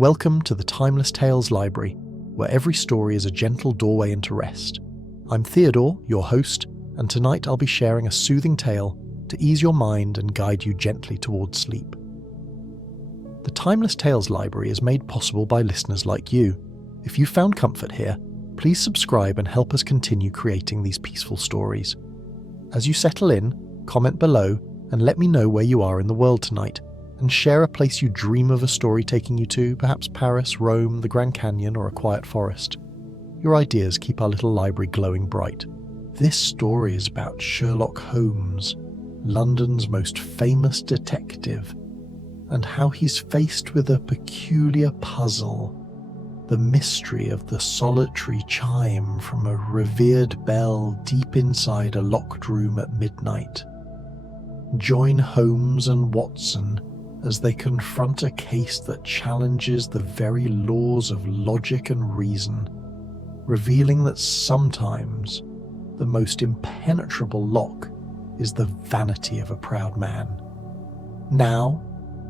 Welcome to the Timeless Tales Library, where every story is a gentle doorway into rest. I'm Theodore, your host, and tonight I'll be sharing a soothing tale to ease your mind and guide you gently towards sleep. The Timeless Tales Library is made possible by listeners like you. If you found comfort here, please subscribe and help us continue creating these peaceful stories. As you settle in, comment below and let me know where you are in the world tonight, and share a place you dream of a story taking you to, perhaps Paris, Rome, the Grand Canyon, or a quiet forest. Your ideas keep our little library glowing bright. This story is about Sherlock Holmes, London's most famous detective, and how he's faced with a peculiar puzzle, the mystery of the solitary chime from a revered bell deep inside a locked room at midnight. Join Holmes and Watson as they confront a case that challenges the very laws of logic and reason, revealing that sometimes the most impenetrable lock is the vanity of a proud man. Now,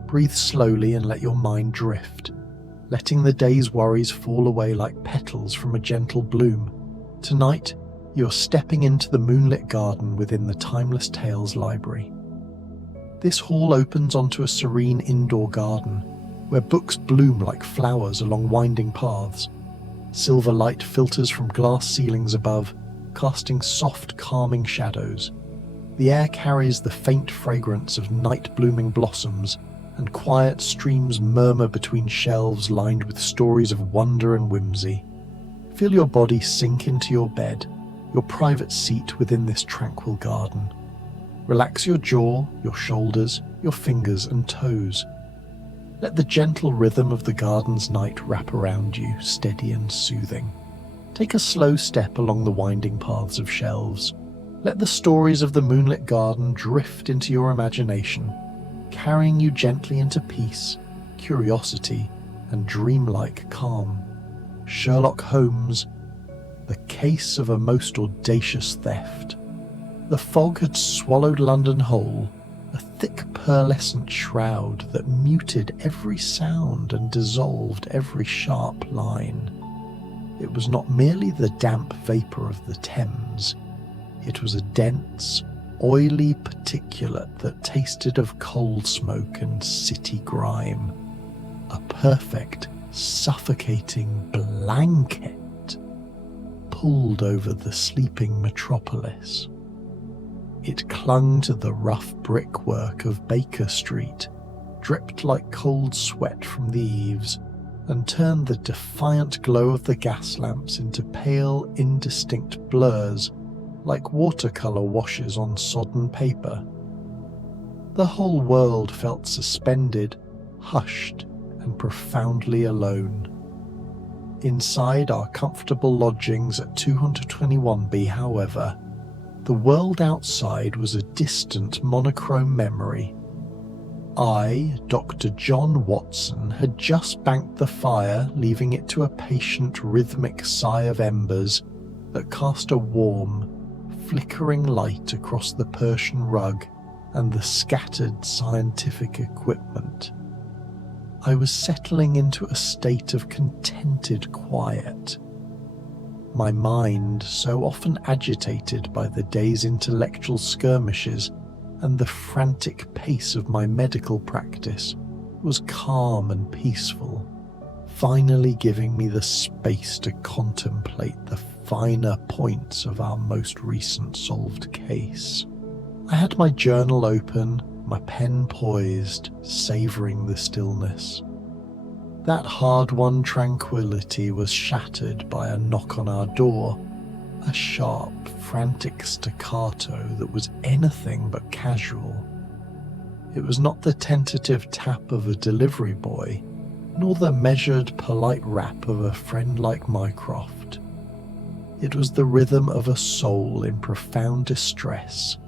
breathe slowly and let your mind drift, letting the day's worries fall away like petals from a gentle bloom. Tonight, you're stepping into the moonlit garden within the Timeless Tales Library. This hall opens onto a serene indoor garden, where books bloom like flowers along winding paths. Silver light filters from glass ceilings above, casting soft, calming shadows. The air carries the faint fragrance of night-blooming blossoms, and quiet streams murmur between shelves lined with stories of wonder and whimsy. Feel your body sink into your bed, your private seat within this tranquil garden. Relax your jaw, your shoulders, your fingers and toes. Let the gentle rhythm of the garden's night wrap around you, steady and soothing. Take a slow step along the winding paths of shelves. Let the stories of the moonlit garden drift into your imagination, carrying you gently into peace, curiosity, and dreamlike calm. Sherlock Holmes, the case of a most audacious theft. The fog had swallowed London whole, a thick pearlescent shroud that muted every sound and dissolved every sharp line. It was not merely the damp vapour of the Thames, it was a dense, oily particulate that tasted of coal smoke and city grime. A perfect, suffocating blanket pulled over the sleeping metropolis. It clung to the rough brickwork of Baker Street, dripped like cold sweat from the eaves, and turned the defiant glow of the gas lamps into pale, indistinct blurs, like watercolour washes on sodden paper. The whole world felt suspended, hushed, and profoundly alone. Inside our comfortable lodgings at 221B, however, the world outside was a distant monochrome memory. I, Dr. John Watson, had just banked the fire, leaving it to a patient rhythmic sigh of embers that cast a warm, flickering light across the Persian rug and the scattered scientific equipment. I was settling into a state of contented quiet. My mind, so often agitated by the day's intellectual skirmishes and the frantic pace of my medical practice, was calm and peaceful, finally giving me the space to contemplate the finer points of our most recent solved case. I had my journal open, my pen poised, savouring the stillness. That hard-won tranquility was shattered by a knock on our door, a sharp, frantic staccato that was anything but casual. It was not the tentative tap of a delivery boy, nor the measured, polite rap of a friend like Mycroft. It was the rhythm of a soul in profound distress,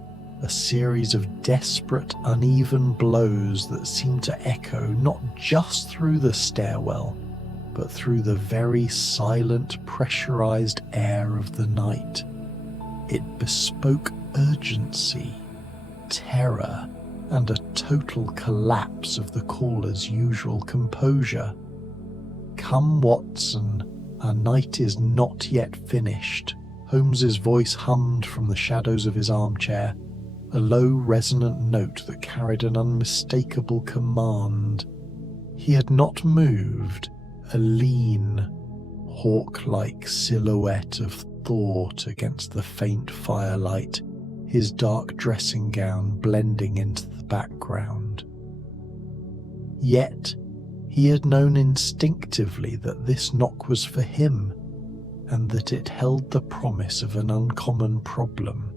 a series of desperate, uneven blows that seemed to echo not just through the stairwell, but through the very silent, pressurized air of the night. It bespoke urgency, terror, and a total collapse of the caller's usual composure. "Come, Watson, our night is not yet finished." Holmes's voice hummed from the shadows of his armchair, a low, resonant note that carried an unmistakable command. He had not moved, a lean, hawk-like silhouette of thought against the faint firelight, his dark dressing gown blending into the background. Yet, he had known instinctively that this knock was for him, and that it held the promise of an uncommon problem,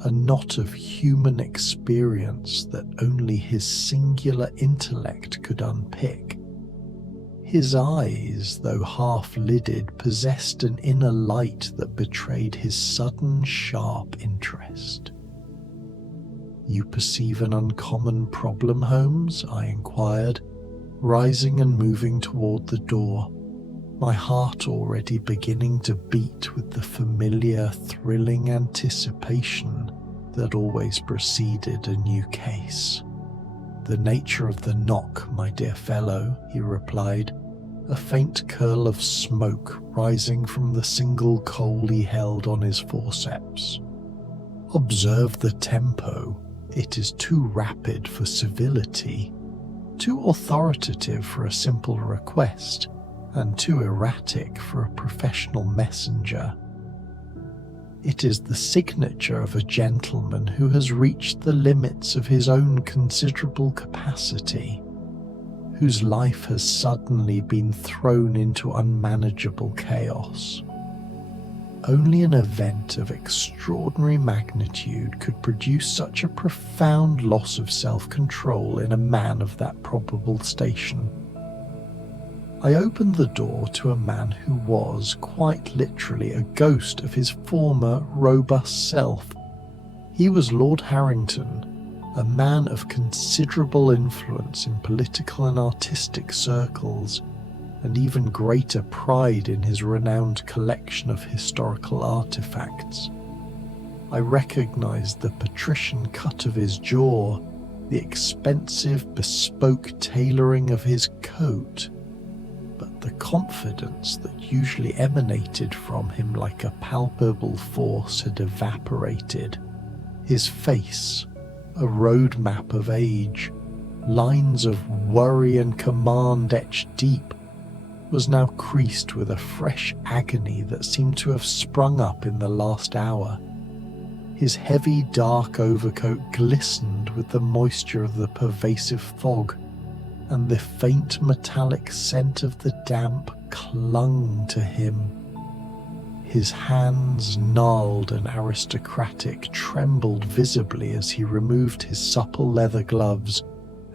a knot of human experience that only his singular intellect could unpick. His eyes, though half-lidded, possessed an inner light that betrayed his sudden, sharp interest. "You perceive an uncommon problem, Holmes?" I inquired, rising and moving toward the door, my heart already beginning to beat with the familiar, thrilling anticipation that always preceded a new case. "The nature of the knock, my dear fellow," he replied, a faint curl of smoke rising from the single coal he held on his forceps. "Observe the tempo. It is too rapid for civility, too authoritative for a simple request, and too erratic for a professional messenger. It is the signature of a gentleman who has reached the limits of his own considerable capacity, whose life has suddenly been thrown into unmanageable chaos. Only an event of extraordinary magnitude could produce such a profound loss of self-control in a man of that probable station." I opened the door to a man who was, quite literally, a ghost of his former robust self. He was Lord Harrington, a man of considerable influence in political and artistic circles, and even greater pride in his renowned collection of historical artifacts. I recognized the patrician cut of his jaw, the expensive, bespoke tailoring of his coat, but the confidence that usually emanated from him like a palpable force had evaporated. His face, a road map of age, lines of worry and command etched deep, was now creased with a fresh agony that seemed to have sprung up in the last hour. His heavy dark overcoat glistened with the moisture of the pervasive fog, and the faint metallic scent of the damp clung to him. His hands, gnarled and aristocratic, trembled visibly as he removed his supple leather gloves,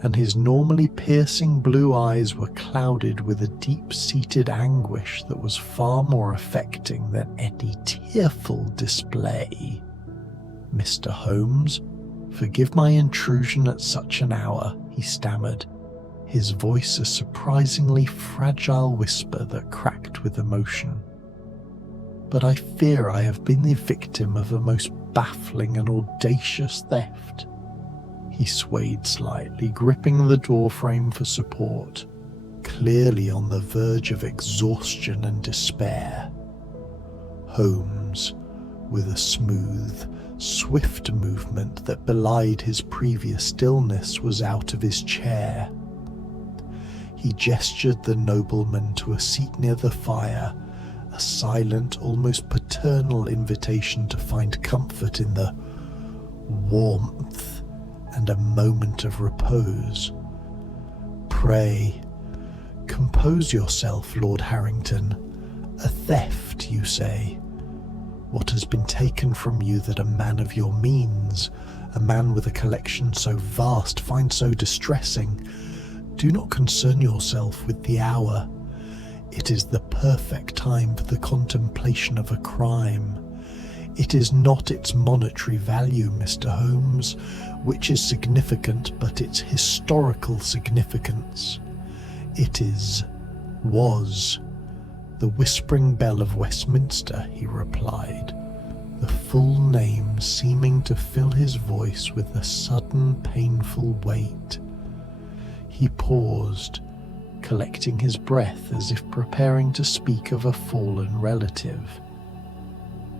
and his normally piercing blue eyes were clouded with a deep-seated anguish that was far more affecting than any tearful display. "Mr. Holmes, forgive my intrusion at such an hour," he stammered, his voice a surprisingly fragile whisper that cracked with emotion. "But I fear I have been the victim of a most baffling and audacious theft." He swayed slightly, gripping the doorframe for support, clearly on the verge of exhaustion and despair. Holmes, with a smooth, swift movement that belied his previous stillness, was out of his chair. He gestured the nobleman to a seat near the fire, a silent, almost paternal invitation to find comfort in the warmth and a moment of repose. "Pray, compose yourself, Lord Harrington. A theft, you say? What has been taken from you that a man of your means, a man with a collection so vast, finds so distressing? Do not concern yourself with the hour. It is the perfect time for the contemplation of a crime. It is not its monetary value, Mr. Holmes, which is significant, but its historical significance. It was the Whispering Bell of Westminster," he replied, the full name seeming to fill his voice with a sudden painful weight. He paused, collecting his breath as if preparing to speak of a fallen relative.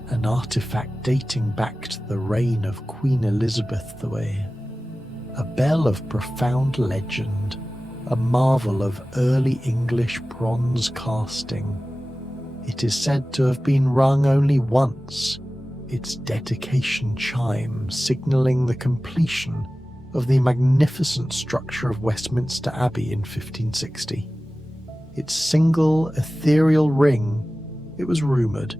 An artifact dating back to the reign of Queen Elizabeth II, a bell of profound legend, a marvel of early English bronze casting. It is said to have been rung only once, its dedication chime signalling the completion of the magnificent structure of Westminster Abbey in 1560. Its single ethereal ring, it was rumoured,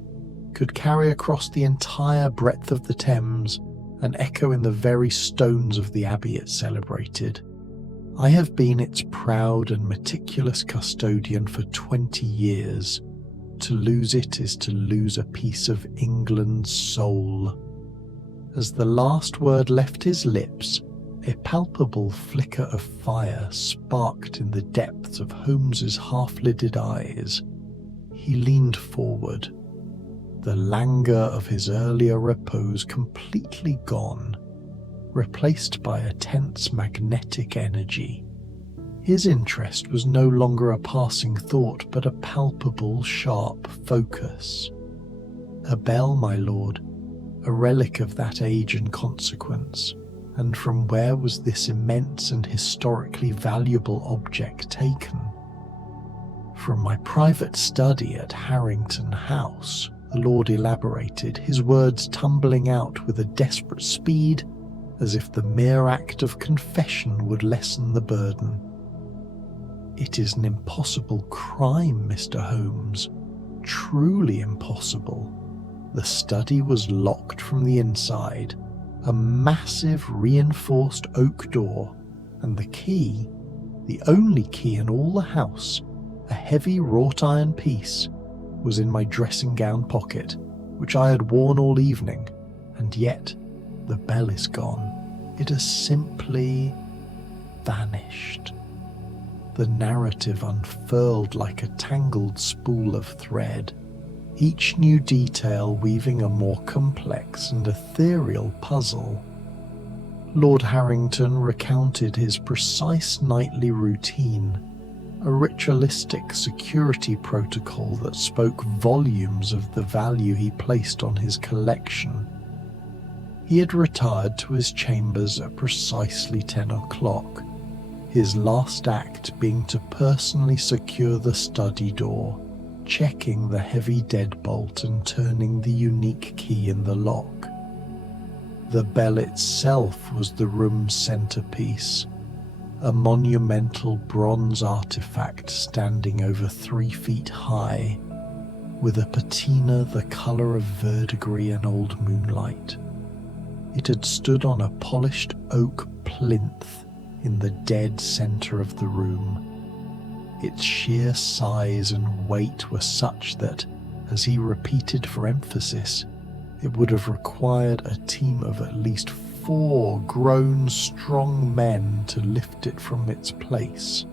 could carry across the entire breadth of the Thames and echo in the very stones of the abbey it celebrated. I have been its proud and meticulous custodian for 20 years. To lose it is to lose a piece of England's soul. As the last word left his lips, a palpable flicker of fire sparked in the depths of Holmes's half-lidded eyes. He leaned forward, the languor of his earlier repose completely gone, replaced by a tense magnetic energy. His interest was no longer a passing thought, but a palpable, sharp focus. A bell, my lord, a relic of that age and consequence. And from where was this immense and historically valuable object taken? From my private study at Harrington House, the lord elaborated, his words tumbling out with a desperate speed, as if the mere act of confession would lessen the burden. It is an impossible crime, Mr. Holmes. Truly impossible. The study was locked from the inside, a massive reinforced oak door, and the key, the only key in all the house, a heavy wrought iron piece, was in my dressing gown pocket, which I had worn all evening, and yet the bell is gone. It has simply vanished. The narrative unfurled like a tangled spool of thread, each new detail weaving a more complex and ethereal puzzle. Lord Harrington recounted his precise nightly routine, a ritualistic security protocol that spoke volumes of the value he placed on his collection. He had retired to his chambers at precisely 10 o'clock, his last act being to personally secure the study door, checking the heavy deadbolt and turning the unique key in the lock. The bell itself was the room's centerpiece, a monumental bronze artifact standing over 3 feet high, with a patina the color of verdigris and old moonlight. It had stood on a polished oak plinth in the dead center of the room. Its sheer size and weight were such that, as he repeated for emphasis, it would have required a team of at least 4 grown, strong men to lift it from its place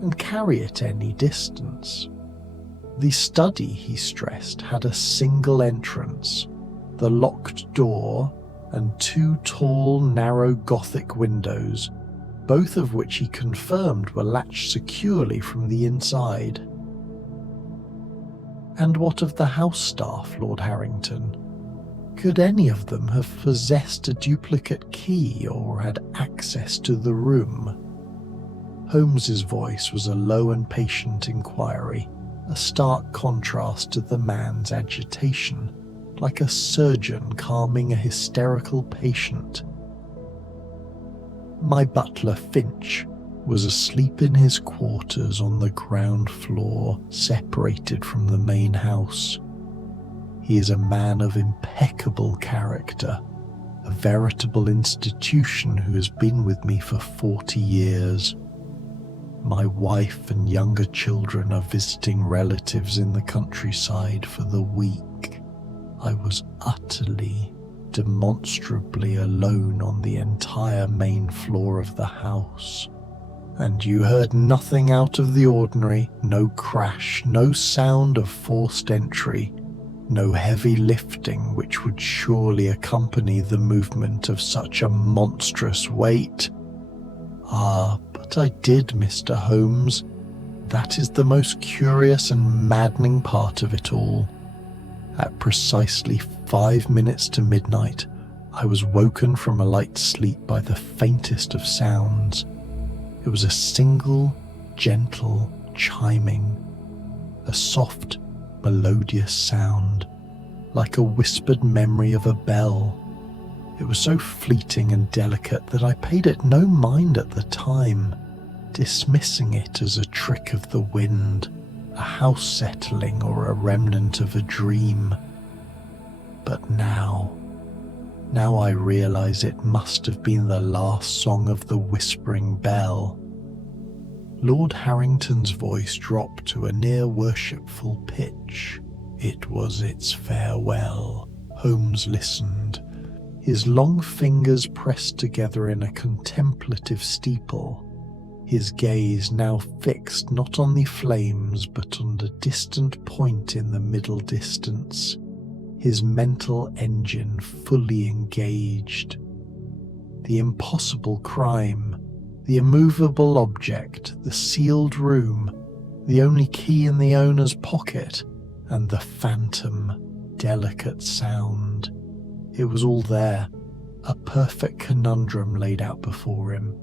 and carry it any distance. The study, he stressed, had a single entrance, the locked door, and 2 tall, narrow Gothic windows, both of which he confirmed were latched securely from the inside. And what of the house staff, Lord Harrington? Could any of them have possessed a duplicate key or had access to the room? Holmes's voice was a low and patient inquiry, a stark contrast to the man's agitation, like a surgeon calming a hysterical patient. My butler Finch was asleep in his quarters on the ground floor, separated from the main house. He is a man of impeccable character, a veritable institution who has been with me for 40 years. My wife and younger children are visiting relatives in the countryside for the week. I was utterly, demonstrably alone on the entire main floor of the house. And you heard nothing out of the ordinary, no crash, no sound of forced entry, no heavy lifting which would surely accompany the movement of such a monstrous weight. Ah, but I did, Mr. Holmes. that is the most curious and maddening part of it all. At precisely 5 minutes to midnight, I was woken from a light sleep by the faintest of sounds. It was a single, gentle chiming, a soft, melodious sound, like a whispered memory of a bell. It was so fleeting and delicate that I paid it no mind at the time, dismissing it as a trick of the wind, a house settling, or a remnant of a dream. But now I realize it must have been the last song of the whispering bell. Lord Harrington's voice dropped to a near worshipful pitch. It was its farewell. Holmes listened, his long fingers pressed together in a contemplative steeple, his gaze now fixed not on the flames but on the distant point in the middle distance, his mental engine fully engaged. The impossible crime, the immovable object, the sealed room, the only key in the owner's pocket, and the phantom, delicate sound. It was all there, a perfect conundrum laid out before him.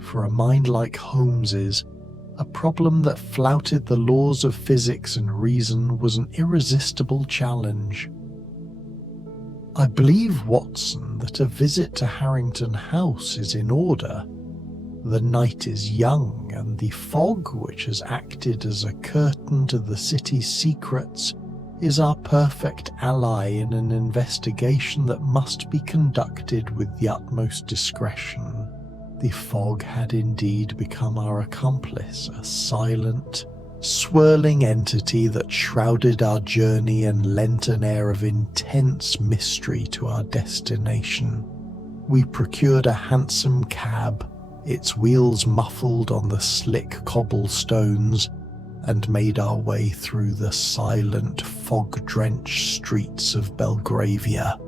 For a mind like Holmes's, a problem that flouted the laws of physics and reason was an irresistible challenge. I believe, Watson, that a visit to Harrington House is in order. The night is young, and the fog, which has acted as a curtain to the city's secrets, is our perfect ally in an investigation that must be conducted with the utmost discretion. The fog had indeed become our accomplice, a silent, swirling entity that shrouded our journey and lent an air of intense mystery to our destination. We procured a hansom cab, its wheels muffled on the slick cobblestones, and made our way through the silent, fog-drenched streets of Belgravia.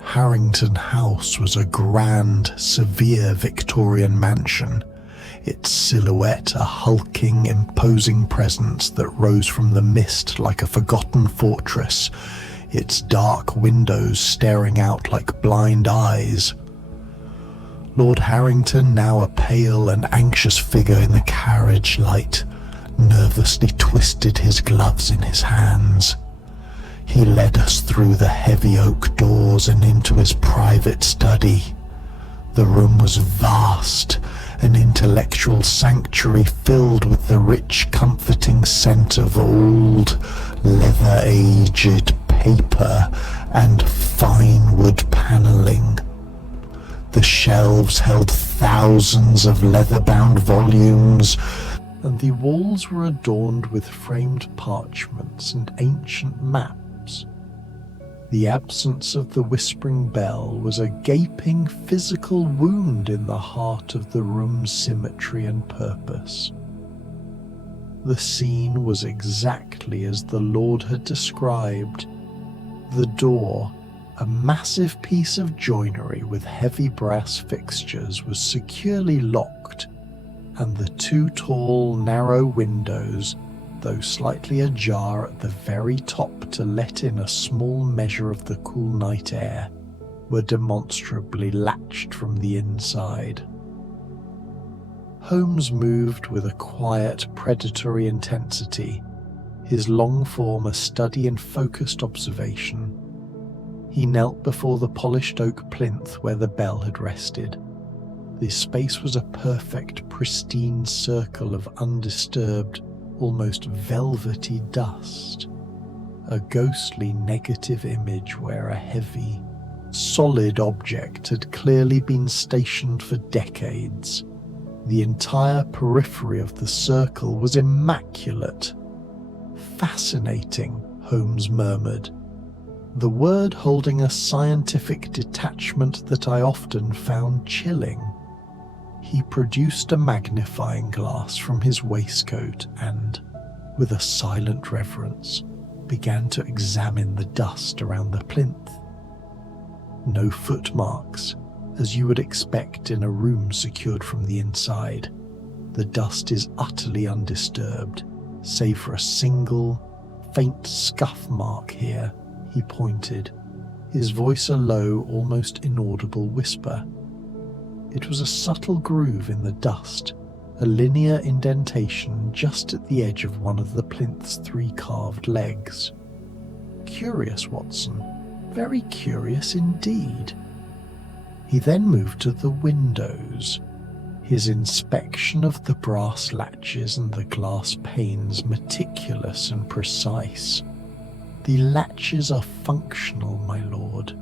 Harrington House was a grand, severe Victorian mansion, its silhouette a hulking, imposing presence that rose from the mist like a forgotten fortress, its dark windows staring out like blind eyes. Lord Harrington, now a pale and anxious figure in the carriage light, nervously twisted his gloves in his hands. He led us through the heavy oak doors and into his private study. The room was vast, an intellectual sanctuary filled with the rich, comforting scent of old, leather-aged paper and fine wood panelling. The shelves held thousands of leather-bound volumes, and the walls were adorned with framed parchments and ancient maps. The absence of the whispering bell was a gaping physical wound in the heart of the room's symmetry and purpose. The scene was exactly as the Lord had described. The door, a massive piece of joinery with heavy brass fixtures, was securely locked, and the two tall, narrow windows, though slightly ajar at the very top to let in a small measure of the cool night air, were demonstrably latched from the inside. Holmes moved with a quiet, predatory intensity, his long form a study in focused observation. He knelt before the polished oak plinth where the bell had rested. The space was a perfect, pristine circle of undisturbed, almost velvety dust, a ghostly negative image where a heavy, solid object had clearly been stationed for decades. The entire periphery of the circle was immaculate. Fascinating, Holmes murmured, the word holding a scientific detachment that I often found chilling. He produced a magnifying glass from his waistcoat and, with a silent reverence, began to examine the dust around the plinth. No footmarks, as you would expect in a room secured from the inside. The dust is utterly undisturbed, save for a single, faint scuff mark here, he pointed, his voice a low, almost inaudible whisper. It was a subtle groove in the dust, a linear indentation just at the edge of one of the plinth's 3 carved legs. Curious, Watson. Very curious indeed. He then moved to the windows, his inspection of the brass latches and the glass panes meticulous and precise. The latches are functional, my lord.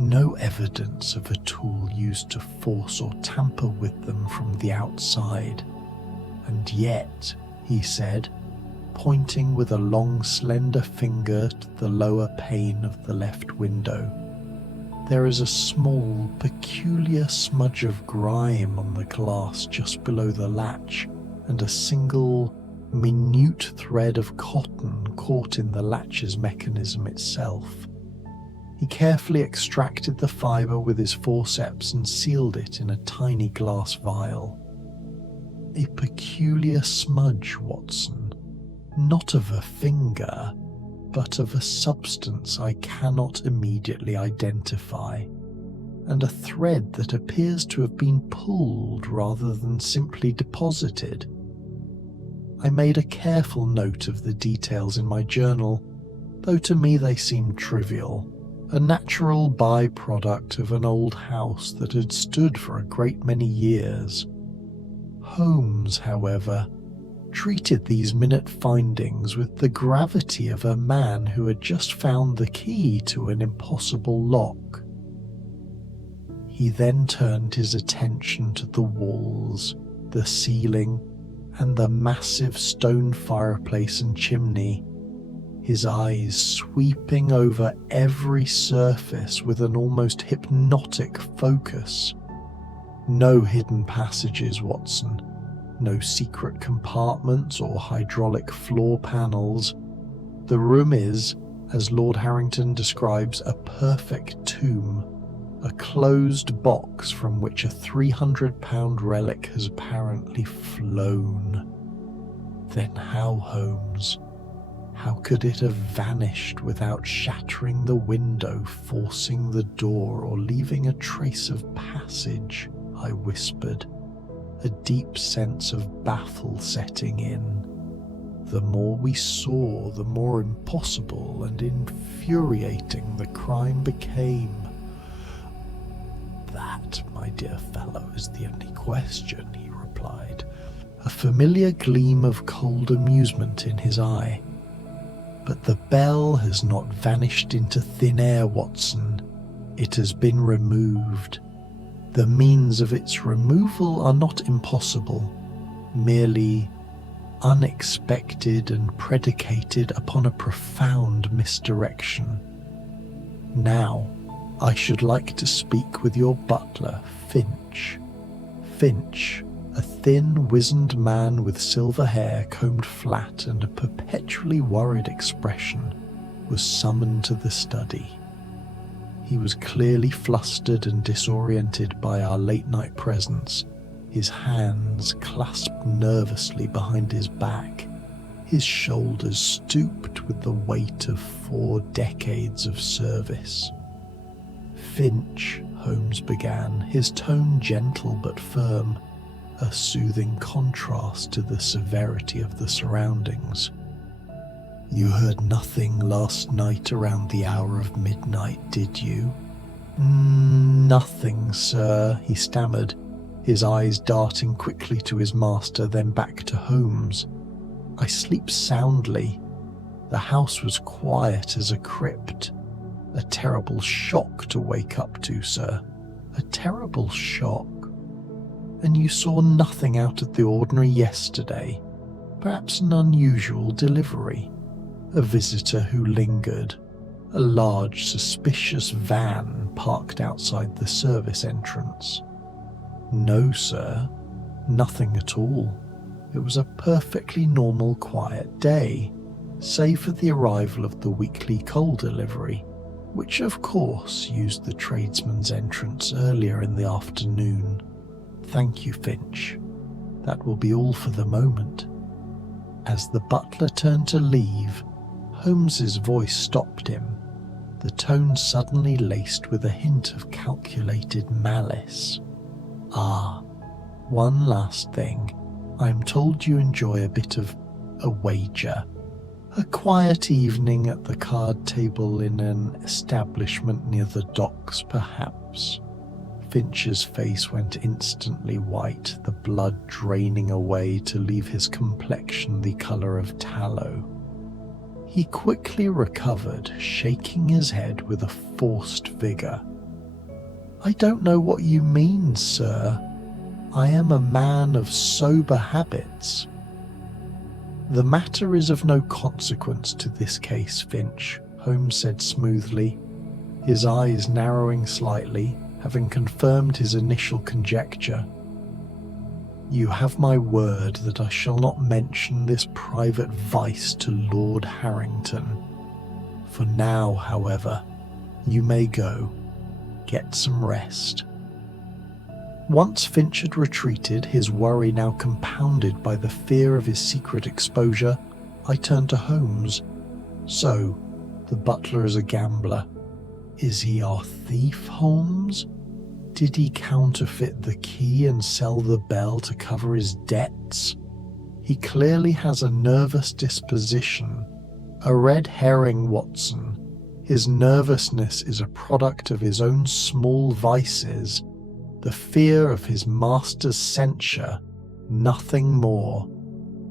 No evidence of a tool used to force or tamper with them from the outside. And yet, he said, pointing with a long, slender finger to the lower pane of the left window, there is a small, peculiar smudge of grime on the glass just below the latch, and a single, minute thread of cotton caught in the latch's mechanism itself. He carefully extracted the fibre with his forceps and sealed it in a tiny glass vial. A peculiar smudge, Watson, not of a finger, but of a substance I cannot immediately identify, and a thread that appears to have been pulled rather than simply deposited. I made a careful note of the details in my journal, though to me they seemed trivial, a natural byproduct of an old house that had stood for a great many years. Holmes, however, treated these minute findings with the gravity of a man who had just found the key to an impossible lock. He then turned his attention to the walls, the ceiling, and the massive stone fireplace and chimney, his eyes sweeping over every surface with an almost hypnotic focus. No hidden passages, Watson. No secret compartments or hydraulic floor panels. The room is, as Lord Harrington describes, a perfect tomb, a closed box from which a 300-pound relic has apparently flown. Then how, Holmes? How could it have vanished without shattering the window, forcing the door, or leaving a trace of passage? I whispered, a deep sense of baffle setting in. The more we saw, the more impossible and infuriating the crime became. That, my dear fellow, is the only question, he replied, a familiar gleam of cold amusement in his eye. But the bell has not vanished into thin air, Watson. It has been removed. The means of its removal are not impossible, merely unexpected and predicated upon a profound misdirection. Now, I should like to speak with your butler, Finch. Finch, a thin, wizened man with silver hair combed flat and a perpetually worried expression, was summoned to the study. He was clearly flustered and disoriented by our late-night presence, his hands clasped nervously behind his back, his shoulders stooped with the weight of 4 decades of service. Finch, Holmes began, his tone gentle but firm, a soothing contrast to the severity of the surroundings. You heard nothing last night around the hour of midnight, did you? Nothing, sir, he stammered, his eyes darting quickly to his master, then back to Holmes. I sleep soundly. The house was quiet as a crypt. A terrible shock to wake up to, sir. A terrible shock. And you saw nothing out of the ordinary yesterday? Perhaps an unusual delivery? A visitor who lingered? A large, suspicious van parked outside the service entrance? No, sir. Nothing at all. It was a perfectly normal, quiet day, save for the arrival of the weekly coal delivery, which of course used the tradesman's entrance earlier in the afternoon. Thank you, Finch. That will be all for the moment." As the butler turned to leave, Holmes's voice stopped him, the tone suddenly laced with a hint of calculated malice. "Ah, one last thing. I'm told you enjoy a bit of a wager. A quiet evening at the card table in an establishment near the docks, perhaps." Finch's face went instantly white, the blood draining away to leave his complexion the colour of tallow. He quickly recovered, shaking his head with a forced vigour. "I don't know what you mean, sir. I am a man of sober habits." "The matter is of no consequence to this case, Finch," Holmes said smoothly, his eyes narrowing slightly, having confirmed his initial conjecture. "You have my word that I shall not mention this private vice to Lord Harrington. For now, however, you may go. Get some rest." Once Finch had retreated, his worry now compounded by the fear of his secret exposure, I turned to Holmes. "So, the butler is a gambler. Is he our thief, Holmes? Did he counterfeit the key and sell the bell to cover his debts? He clearly has a nervous disposition. A red herring, Watson. His nervousness is a product of his own small vices, the fear of his master's censure, nothing more.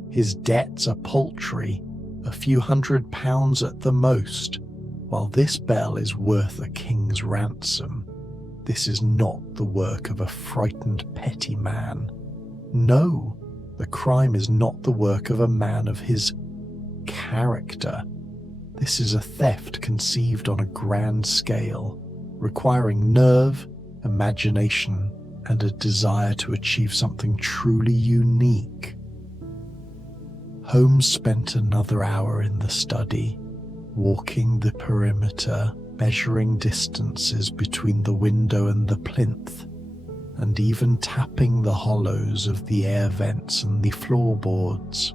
His debts are paltry, a few £100 at the most, while this bell is worth a king's ransom. This is not the work of a frightened petty man. No, the crime is not the work of a man of his character. This is a theft conceived on a grand scale, requiring nerve, imagination, and a desire to achieve something truly unique." Holmes spent another hour in the study, walking the perimeter, measuring distances between the window and the plinth, and even tapping the hollows of the air vents and the floorboards.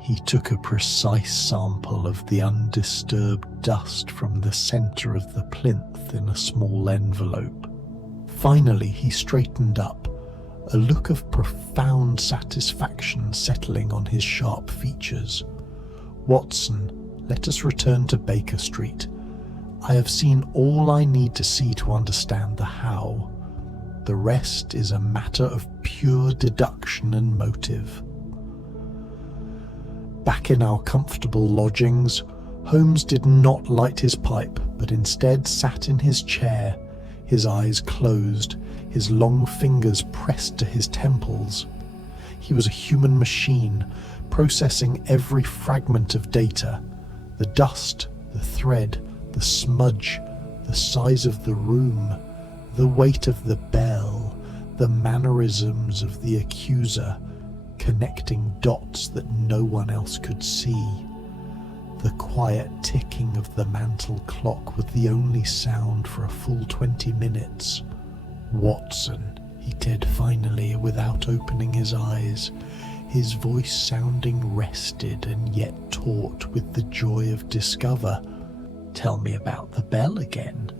He took a precise sample of the undisturbed dust from the centre of the plinth in a small envelope. Finally, he straightened up, a look of profound satisfaction settling on his sharp features. "Watson, let us return to Baker Street. I have seen all I need to see to understand the how. The rest is a matter of pure deduction and motive." Back in our comfortable lodgings, Holmes did not light his pipe, but instead sat in his chair, his eyes closed, his long fingers pressed to his temples. He was a human machine, processing every fragment of data: the dust, the thread, the smudge, the size of the room, the weight of the bell, the mannerisms of the accuser, connecting dots that no one else could see. The quiet ticking of the mantel clock was the only sound for a full 20 minutes. "Watson," he said finally, without opening his eyes, his voice sounding rested and yet taut with the joy of discover. "Tell me about the bell again.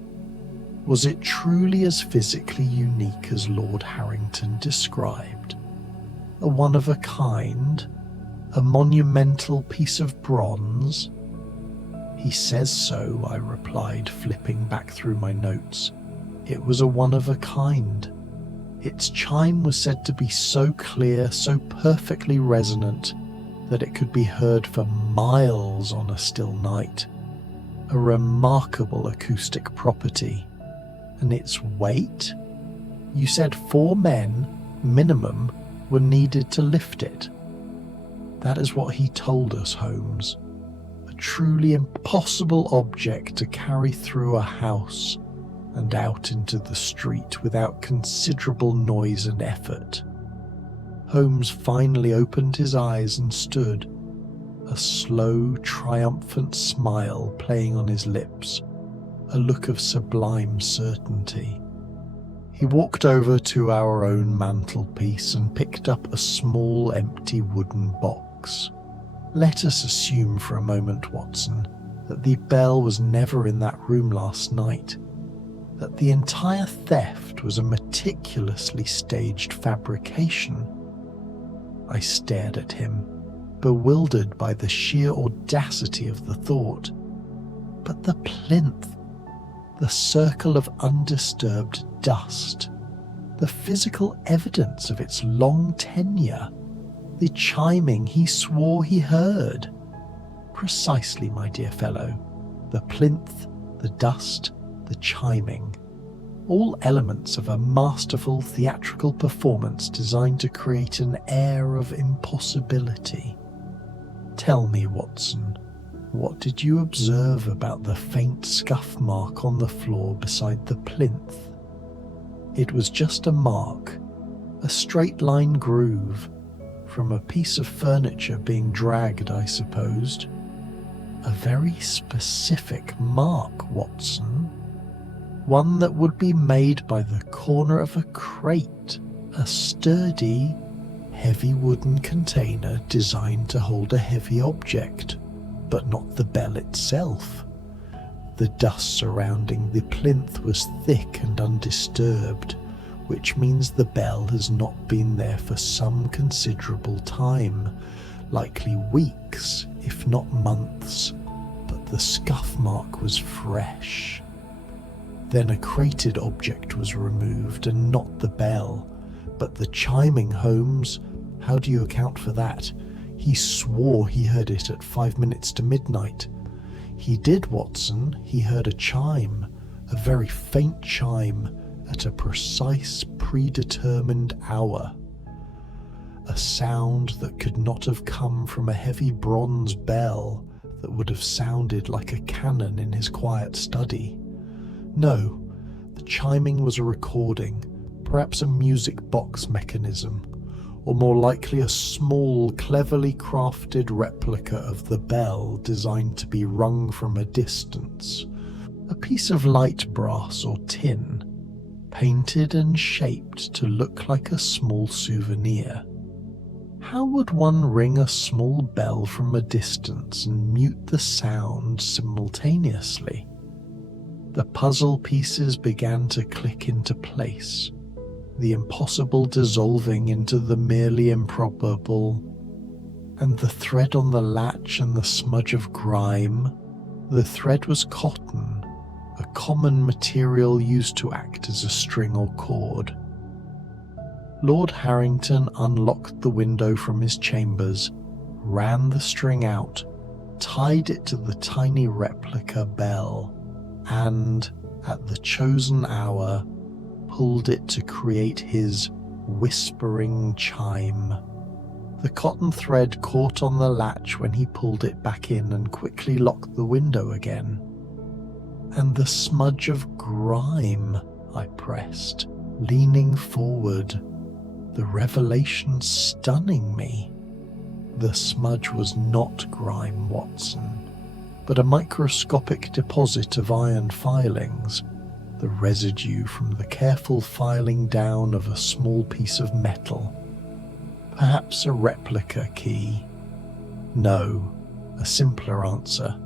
Was it truly as physically unique as Lord Harrington described? A one of a kind? A monumental piece of bronze?" "He says so," I replied, flipping back through my notes. "It was a one of a kind. Its chime was said to be so clear, so perfectly resonant, that it could be heard for miles on a still night. A remarkable acoustic property. And its weight? You said 4 men, minimum, were needed to lift it." "That is what he told us, Holmes. A truly impossible object to carry through a house and out into the street without considerable noise and effort." Holmes finally opened his eyes and stood, a slow, triumphant smile playing on his lips, a look of sublime certainty. He walked over to our own mantelpiece and picked up a small empty wooden box. Let us assume for a moment, Watson, that the bell was never in that room last night, that the entire theft was a meticulously staged fabrication. I stared at him, bewildered by the sheer audacity of the thought. But the plinth, the circle of undisturbed dust, the physical evidence of its long tenure, the chiming he swore he heard. Precisely, my dear fellow. The plinth, the dust, the chiming. All elements of a masterful theatrical performance designed to create an air of impossibility. Tell me, Watson, what did you observe about the faint scuff mark on the floor beside the plinth? It was just a mark, a straight line groove, from a piece of furniture being dragged, I supposed. A very specific mark, Watson. One that would be made by the corner of a crate, a sturdy, heavy wooden container designed to hold a heavy object, but not the bell itself. The dust surrounding the plinth was thick and undisturbed, which means the bell has not been there for some considerable time, likely weeks, if not months, but the scuff mark was fresh. Then a crated object was removed, and not the bell, but the chiming. Holmes, how do you account for that? He swore he heard it at 5 minutes to midnight. He did, Watson. He heard a chime, a very faint chime, at a precise, predetermined hour. A sound that could not have come from a heavy bronze bell that would have sounded like a cannon in his quiet study. No, the chiming was a recording, perhaps a music box mechanism, or more likely a small, cleverly crafted replica of the bell designed to be rung from a distance. A piece of light brass or tin, painted and shaped to look like a small souvenir. How would one ring a small bell from a distance and mute the sound simultaneously? The puzzle pieces began to click into place, the impossible dissolving into the merely improbable, and the thread on the latch and the smudge of grime. The thread was cotton, a common material used to act as a string or cord. Lord Harrington unlocked the window from his chambers, ran the string out, tied it to the tiny replica bell, and, at the chosen hour, pulled it to create his whispering chime. The cotton thread caught on the latch when he pulled it back in and quickly locked the window again. And the smudge of grime, I pressed, leaning forward, the revelation stunning me. The smudge was not grime, Watson, but a microscopic deposit of iron filings, the residue from the careful filing down of a small piece of metal. Perhaps a replica key. No, a simpler answer.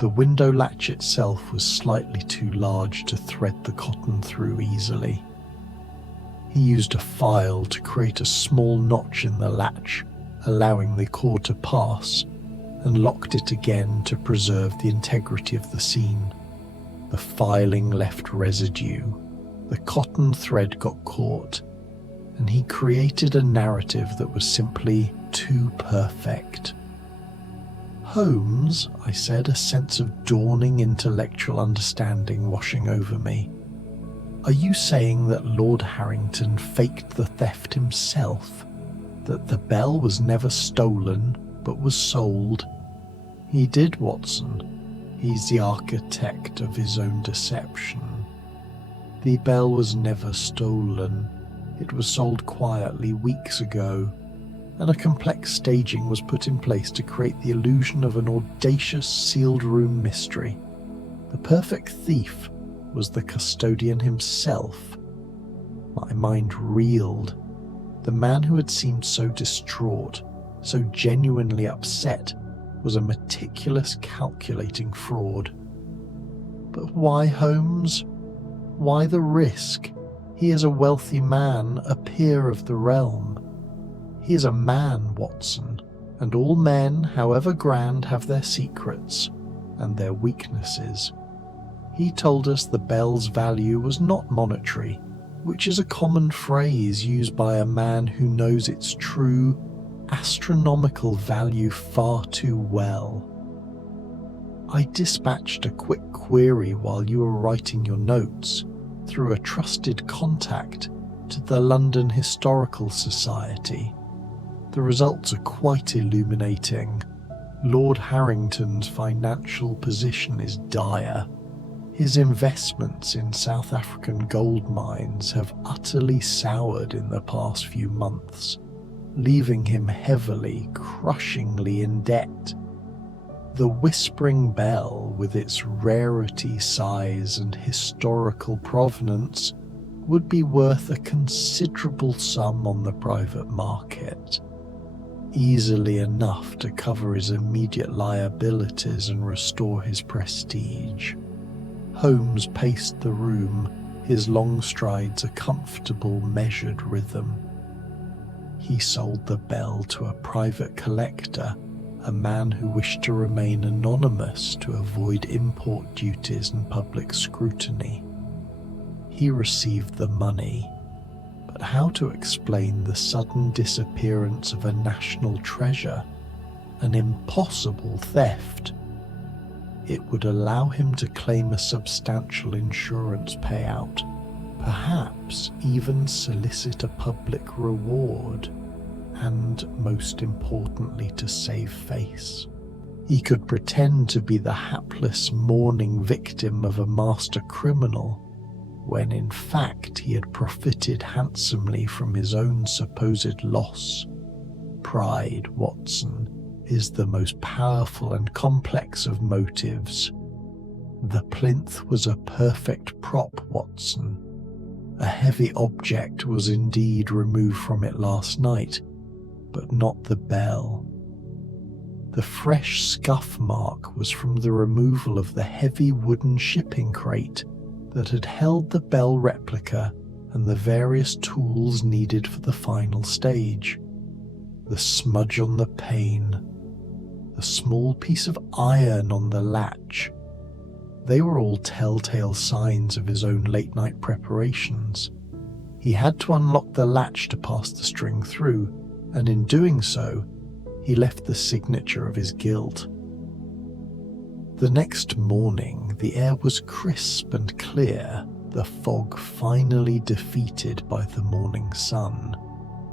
The window latch itself was slightly too large to thread the cotton through easily. He used a file to create a small notch in the latch, allowing the cord to pass, and locked it again to preserve the integrity of the scene. The filing left residue. The cotton thread got caught, and he created a narrative that was simply too perfect. Holmes, I said, a sense of dawning intellectual understanding washing over me. Are you saying that Lord Harrington faked the theft himself? That the bell was never stolen, but was sold? He did, Watson. He's the architect of his own deception. The bell was never stolen. It was sold quietly weeks ago, and a complex staging was put in place to create the illusion of an audacious sealed room mystery. The perfect thief was the custodian himself, My mind reeled. The man who had seemed so distraught, so genuinely upset, was a meticulous, calculating fraud. But why Holmes? Why the risk? He is a wealthy man, a peer of the realm. He is a man, Watson, and all men, however grand, have their secrets and their weaknesses. He told us the bell's value was not monetary, which is a common phrase used by a man who knows its true, astronomical value far too well. I dispatched a quick query while you were writing your notes through a trusted contact to the London Historical Society. The results are quite illuminating. Lord Harrington's financial position is dire. His investments in South African gold mines have utterly soured in the past few months, leaving him heavily, crushingly in debt. The Whispering Bell, with its rarity, size, and historical provenance, would be worth a considerable sum on the private market, easily enough to cover his immediate liabilities and restore his prestige. Holmes paced the room, his long strides a comfortable, measured rhythm. He sold the bell to a private collector, a man who wished to remain anonymous to avoid import duties and public scrutiny. He received the money, but how to explain the sudden disappearance of a national treasure, an impossible theft? It would allow him to claim a substantial insurance payout, perhaps even solicit a public reward, and, most importantly, to save face. He could pretend to be the hapless mourning victim of a master criminal, when in fact he had profited handsomely from his own supposed loss. Pride, Watson, is the most powerful and complex of motives. The plinth was a perfect prop, Watson. A heavy object was indeed removed from it last night, but not the bell. The fresh scuff mark was from the removal of the heavy wooden shipping crate that had held the bell replica and the various tools needed for the final stage. The smudge on the pane, the small piece of iron on the latch, they were all telltale signs of his own late-night preparations. He had to unlock the latch to pass the string through, and in doing so, he left the signature of his guilt. The next morning, the air was crisp and clear, the fog finally defeated by the morning sun.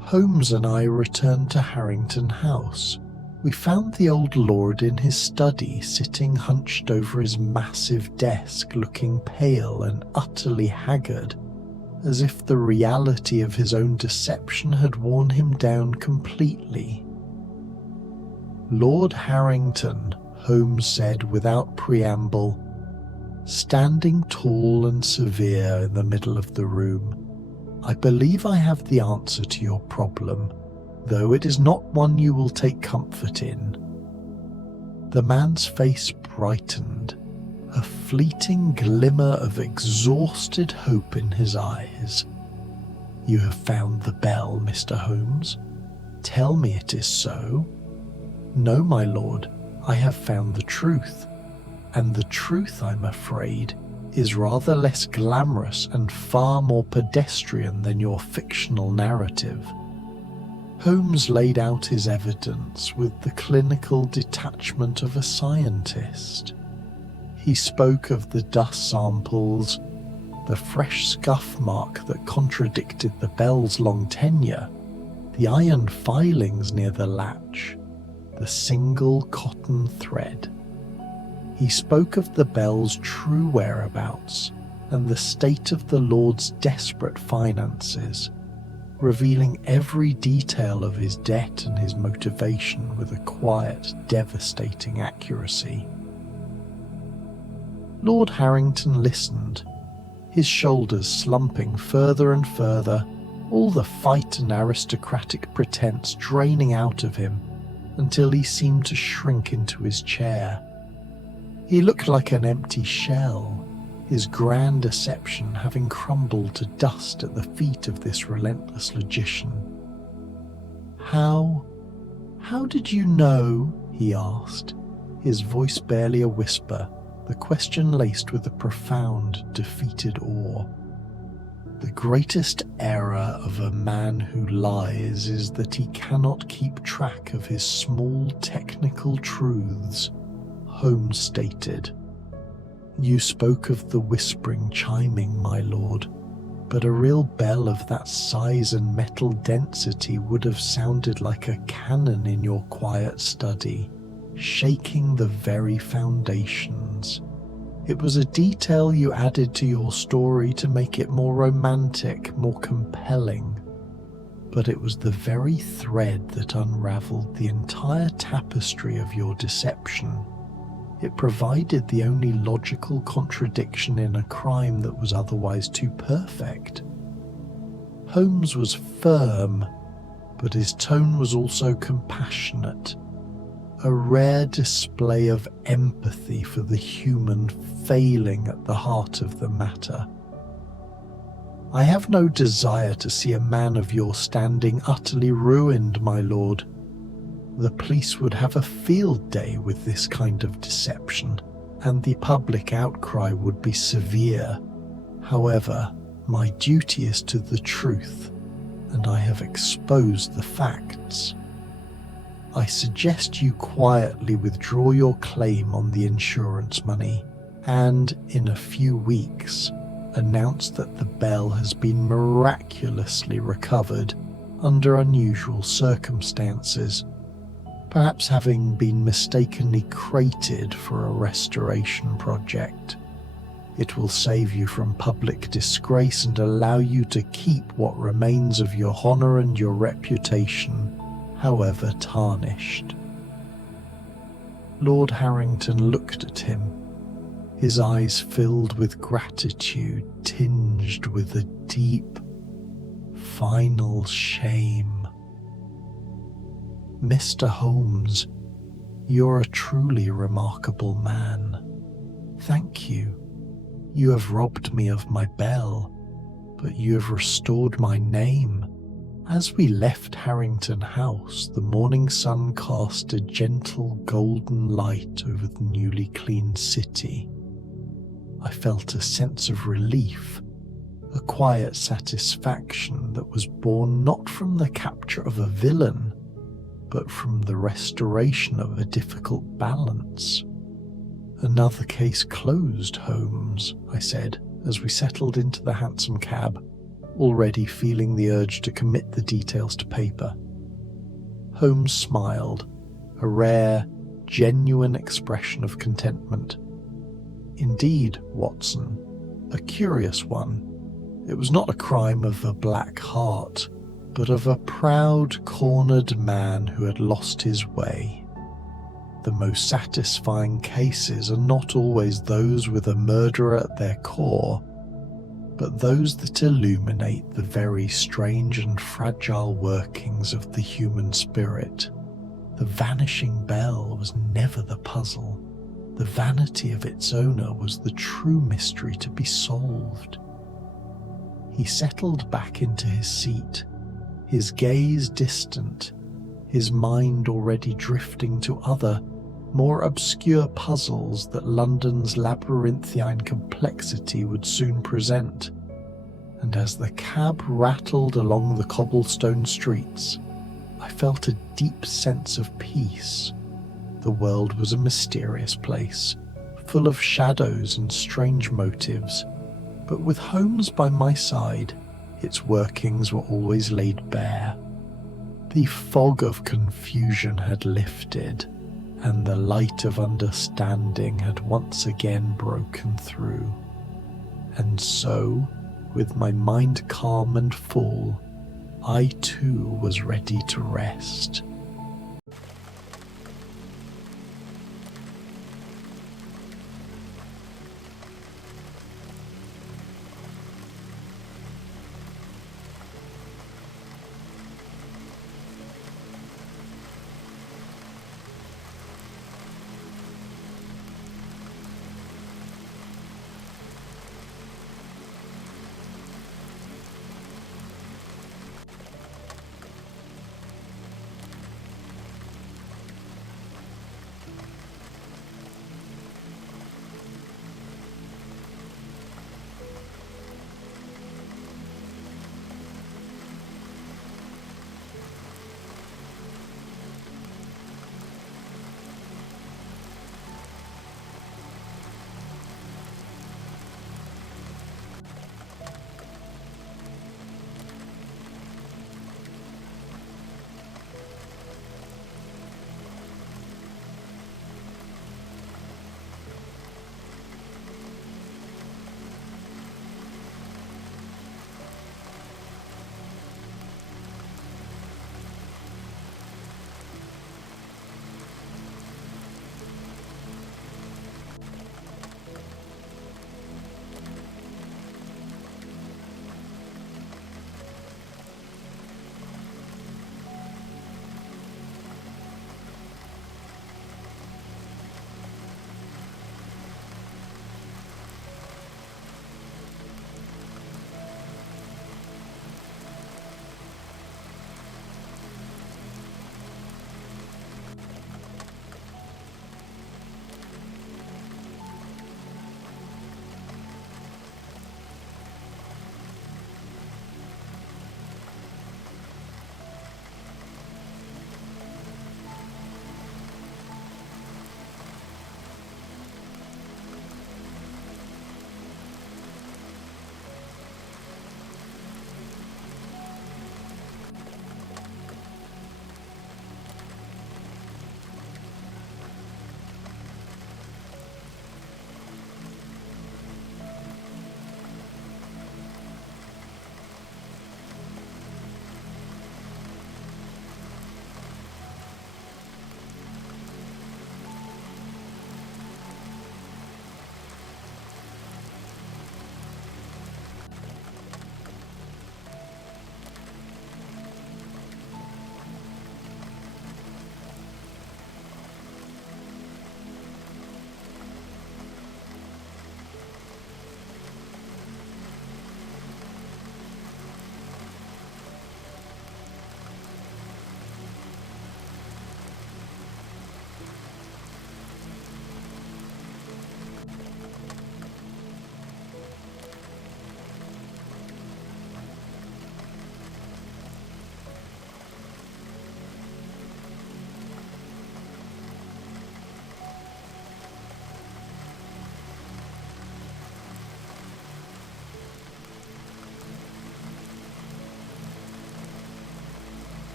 Holmes and I returned to Harrington House. We found the old lord in his study, sitting hunched over his massive desk, looking pale and utterly haggard, as if the reality of his own deception had worn him down completely. "Lord Harrington," Holmes said without preamble, standing tall and severe in the middle of the room, "I believe I have the answer to your problem, though it is not one you will take comfort in." The man's face brightened, a fleeting glimmer of exhausted hope in his eyes. "You have found the bell, Mr. Holmes? Tell me it is so." "No, my lord, I have found the truth, and the truth, I'm afraid, is rather less glamorous and far more pedestrian than your fictional narrative." Holmes laid out his evidence with the clinical detachment of a scientist. He spoke of the dust samples, the fresh scuff mark that contradicted the bell's long tenure, the iron filings near the latch, the single cotton thread. He spoke of the bell's true whereabouts and the state of the Lord's desperate finances, revealing every detail of his debt and his motivation with a quiet, devastating accuracy. Lord Harrington listened, his shoulders slumping further and further, all the fight and aristocratic pretense draining out of him until he seemed to shrink into his chair. He looked like an empty shell, his grand deception having crumbled to dust at the feet of this relentless logician. How did you know?" he asked, his voice barely a whisper, the question laced with a profound, defeated awe. "The greatest error of a man who lies is that he cannot keep track of his small technical truths," Holmes stated. "You spoke of the whispering chiming, my lord, but a real bell of that size and metal density would have sounded like a cannon in your quiet study, shaking the very foundations. It was a detail you added to your story to make it more romantic, more compelling. But it was the very thread that unraveled the entire tapestry of your deception. It provided the only logical contradiction in a crime that was otherwise too perfect." Holmes was firm, but his tone was also compassionate, a rare display of empathy for the human failing at the heart of the matter. "I have no desire to see a man of your standing utterly ruined, my lord. The police would have a field day with this kind of deception, and the public outcry would be severe. However, my duty is to the truth, and I have exposed the facts. I suggest you quietly withdraw your claim on the insurance money, and in a few weeks, announce that the bell has been miraculously recovered under unusual circumstances, perhaps having been mistakenly crated for a restoration project. It will save you from public disgrace and allow you to keep what remains of your honor and your reputation, however tarnished." Lord Harrington looked at him, his eyes filled with gratitude tinged with a deep, final shame. "Mr. Holmes, you're a truly remarkable man. Thank you. You have robbed me of my bell, but you have restored my name. As we left Harrington House, the morning sun cast a gentle golden light over the newly cleaned city. I felt a sense of relief, a quiet satisfaction that was born not from the capture of a villain, but from the restoration of a difficult balance. Another case closed, Holmes, I said, as we settled into the hansom cab, already feeling the urge to commit the details to paper. Holmes smiled, a rare, genuine expression of contentment. Indeed, Watson, a curious one. It was not a crime of a black heart, but of a proud, cornered man who had lost his way. The most satisfying cases are not always those with a murderer at their core, but those that illuminate the very strange and fragile workings of the human spirit. The vanishing bell was never the puzzle. The vanity of its owner was the true mystery to be solved. He settled back into his seat, his gaze distant, his mind already drifting to other, more obscure puzzles that London's labyrinthine complexity would soon present. And as the cab rattled along the cobblestone streets, I felt a deep sense of peace. The world was a mysterious place, full of shadows and strange motives, but with Holmes by my side, its workings were always laid bare. The fog of confusion had lifted, and the light of understanding had once again broken through. And so, with my mind calm and full, I too was ready to rest.